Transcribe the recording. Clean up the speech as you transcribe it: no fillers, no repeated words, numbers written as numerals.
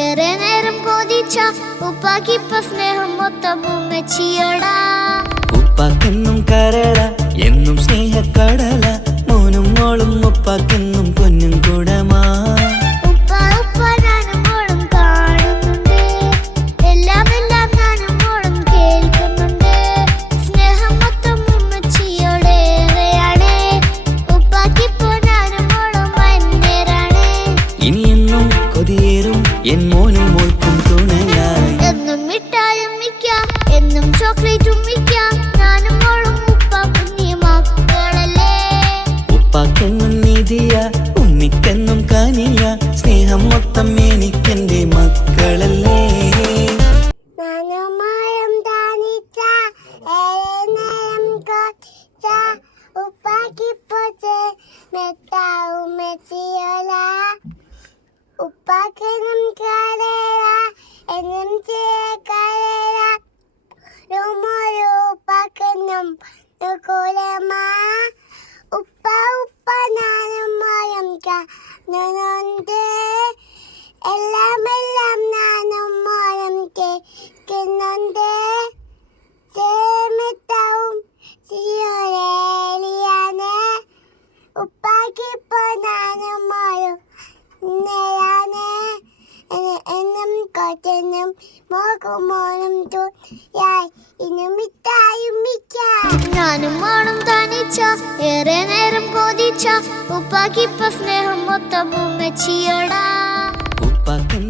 ഏറെ നേരം കൊതിച്ച ഉപ്പാക്കിപ്പ സ്നേഹം മൊത്തം ഉമ്മച്ചിയോടാ. ഉപ്പാക്കെന്നും കരള എന്നും സ്നേഹക്കടല, മോനും മോളും ഉപ്പാക്കെന്നും പൊന്നും കുടമാ. ഇനിയെന്നും കൊതിയേറും എൻ മോനും മോൾക്കും തുണയായി. എന്നും മിഠായും മിക്കാം, എന്നും ചോക്ലേറ്റും മിക്കാം, ഞാനും മോളും ഉപ്പാക്കും മക്കളല്ലേ. ഉപ്പാക്കെന്നും നിധിയ ഉമ്മിക്കെന്നും കാനിയ, സ്നേഹം മൊത്തം എനിക്കെന്റെ മക്കളല്ലേ. ഉപ്പാക്കെന്നും കരള എന്നും ചേക്കരള, ഉപ്പാക്കെന്നും കുലമാ. ഉപ്പ ഉപ്പ നാനും മോളും കാണുന്നുണ്ട്, എല്ലാം എല്ലാം നാനും മോളും കേൾക്കുന്നുണ്ട്. ചേമിത്താവും ചിയോരേലിയാണ്, ഉപ്പാക്കിപ്പോ നാനും മോളും എന്നും കൊച്ചനും മോക്കും മോനും തൂയായി ഇന്നും മിഠായും മിക്കാം. ഞാനും മോളും തനിച്ച ഏറെ നേരം കൊതിച്ച ഉപ്പാക്കിപ്പ സ്നേഹം മൊത്തം ഉമ്മച്ചിയോടാ. ഉപ്പാക്ക്